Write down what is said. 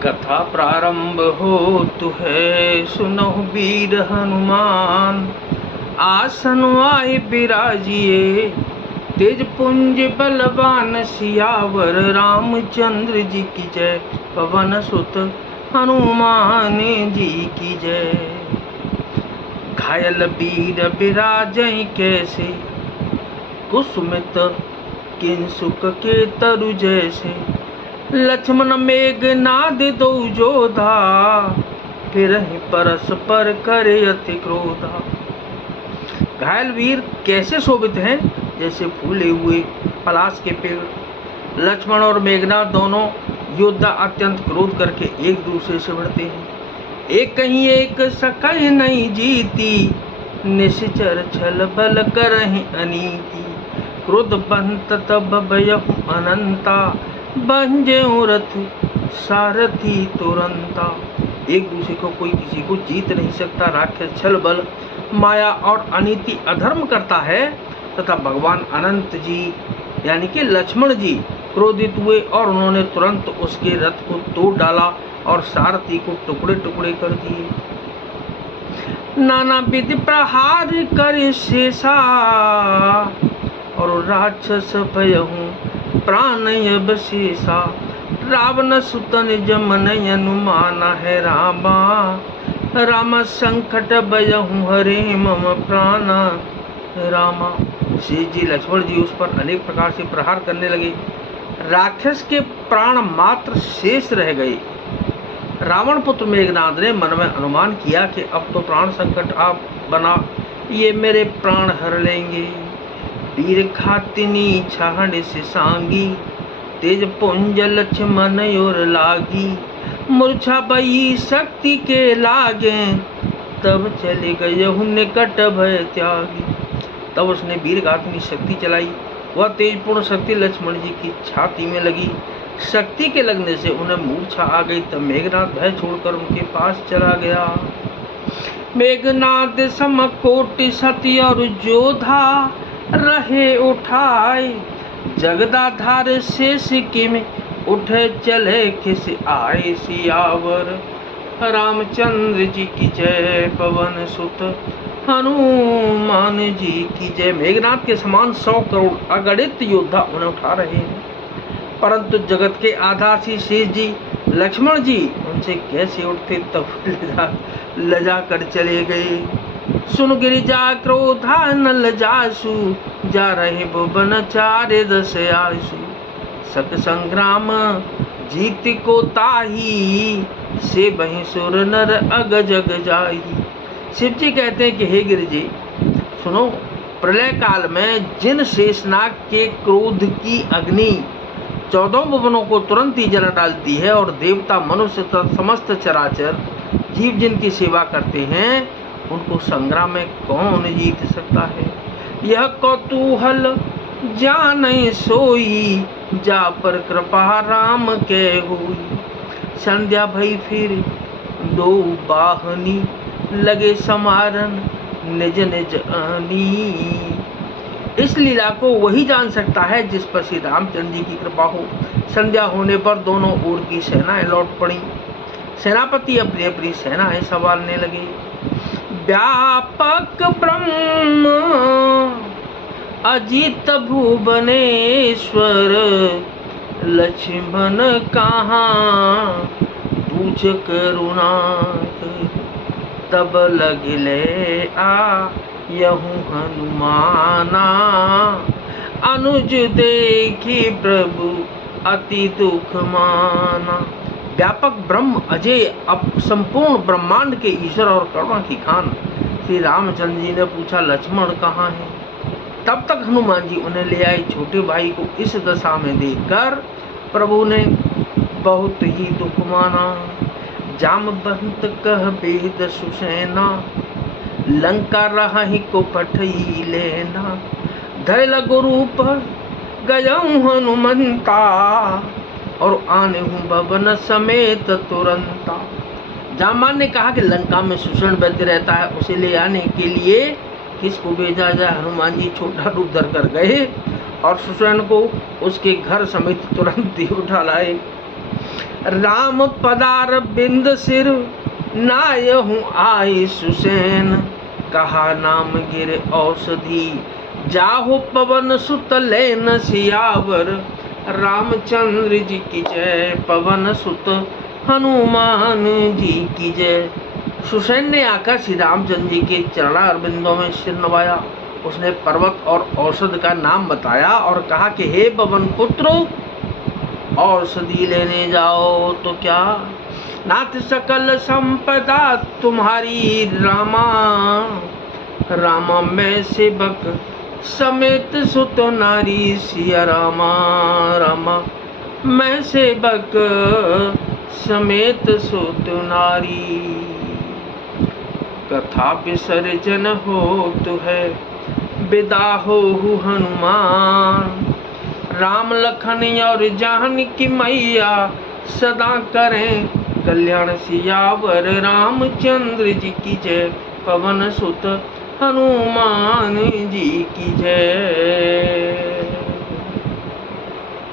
कथा प्रारंभ होत है, सुनहु वीर हनुमान। आसन आए बिराजिए, तेज पुंज बलवान सियावर। रामचंद्र जी की जय, पवन सुत हनुमान जी की जय। घायल वीर बिराजै कैसे, कुसुमित किंसुक के तरु जैसे। लक्ष्मण मेघनाद दो जोधा, फिरहि परस्पर करे अति क्रोधा। घायल वीर कैसे शोभित हैं, जैसे फूले हुए पलाश के पेड़। लक्ष्मण और मेघनाद दोनों योद्धा अत्यंत क्रोध करके एक दूसरे से भिड़ते हैं। एक कहीं एक सकय नहीं जीती, निश्चर छल बल करहि अनीति। क्रोध बंत तब भयहु अनंता, बंजेउ रथ सारथी तुरंता। एक दूसरे को कोई किसी को जीत नहीं सकता। राक्षस छल बल माया और अनीति अधर्म करता है, तथा भगवान अनंत जी यानी कि लक्ष्मण जी क्रोधित हुए और उन्होंने तुरंत उसके रथ को तोड़ डाला और सारथी को टुकड़े टुकड़े कर दिए। नाना विधि प्रहार कर शेषा, और राक्षस भयहु प्राण अवशेषा। रावण सुतन जमन अनुमाना है रामा, राम संकट भयहु हरे मम प्राणा रामा। श्री जी लक्ष्मण जी उस पर अनेक प्रकार से प्रहार करने लगे। राक्षस के प्राण मात्र शेष रह गए। रावण पुत्र मेघनाद ने मन में अनुमान किया कि अब तो प्राण संकट आ बना, ये मेरे प्राण हर लेंगे। वीर खातिनी छाड़ से सांगी, तेज पुंज लक्ष्मण और लागी। मूर्छा बई शक्ति के लागे, तब चले गए निकट भय त्यागी। तब उसने वीर घातिनी शक्ति चलाई। वह तेजपूर्ण शक्ति लक्ष्मण जी की छाती में लगी। शक्ति के लगने से उन्हें मूर्छा आ गई। तब मेघनाद भय छोड़कर उनके पास चला गया। मेघनाद समकोटि सती और जोधा, रहे उठाए जगदाधार शेष किम। उठे चले किस आए सियावर। रामचंद्र जी की जय, पवन सुत हनुमान जी की जय। मेघनाद के समान 100 करोड़ अगणित योद्धा उन्हें उठा रहे हैं, परंतु जगत के आधासी शेष जी लक्ष्मण जी उनसे कैसे उठते। तब लजा कर चले गए। सुन गिरिजा क्रोधा नल जासु, जा रहे भुवन चारे दस आसु। सक संग्राम जीत को ताही, से बहि सुर नर अग जग जाही। शिव जी कहते हैं कि हे गिरिजी सुनो, प्रलय काल में जिन शेषनाग के क्रोध की अग्नि 14 भुवनों को तुरंत ही जला डालती है, और देवता मनुष्य तथा समस्त चराचर जीव जिनकी सेवा करते हैं, उनको संग्राम में कौन जीत सकता है। यह कौतूहल जाने सोई, जा पर कृपा राम के हुई। संध्या भई फिर दो बाहनी, लगे समारन निज निज आनी। इस लीला को वही जान सकता है जिस पर श्री रामचंद्र जी की कृपा हो। संध्या होने पर दोनों ओर की सेनाएं लौट पड़ी। सेनापति अपनी अपनी सेनाएं संभालने लगे। व्यापक ब्रह्म अजित भुवनेश्वर, लक्ष्मण कहाँ पूछ करुणा। तब लगिले आ यहूँ हनुमाना, अनुज देखी प्रभु अति दुख माना। व्यापक ब्रह्म अजय संपूर्ण ब्रह्मांड के ईश्वर और करुणा की खान श्री रामचंद्र जी ने पूछा, लक्ष्मण कहाँ है। तब तक हनुमान जी उन्हें ले आए। छोटे भाई को इस दशा में देखकर प्रभु ने बहुत ही दुख माना। जामवंत कह वेद सुसेना, लंका रही को पठई लेना। धर लगो रूप गयऊँ हनुमंता, और आने हूँ भवन समेत तुरंता। जामान ने कहा कि लंका में सुषण वैद्य रहता है, उसे ले आने के लिए किसको भेजा जाए। हनुमान जी छोटा रूप धर कर गए और सुषण को उसके घर समेत तुरंत ही उठा लाए। राम पदार बिंद सिर नाय हूँ आई सुसैन। कहा नाम गिर औषधि जाहो पवन सुत लेन सियावर। रामचंद्र जी की जय, पवन सुत हनुमान जी की जय। सुसैन ने आकर श्री रामचंद्र जी के चरणारविंदों में सिर नवाया। उसने पर्वत और औषध का नाम बताया और कहा कि हे पवन पुत्र, औषधि लेने जाओ तो क्या, नाथ सकल संपदा तुम्हारी रामा। रामा मैं सेवक समेत सुत नारी सिया रामा। रामा मैं सेवक समेत सुत नारी। कथा विसर्जन होत है विदा हो हनुमान। राम लखन और जानकी मैया सदा करें कल्याण सियावर। रामचंद्र जी की जय, पवन सुत हनुमान जी की जय।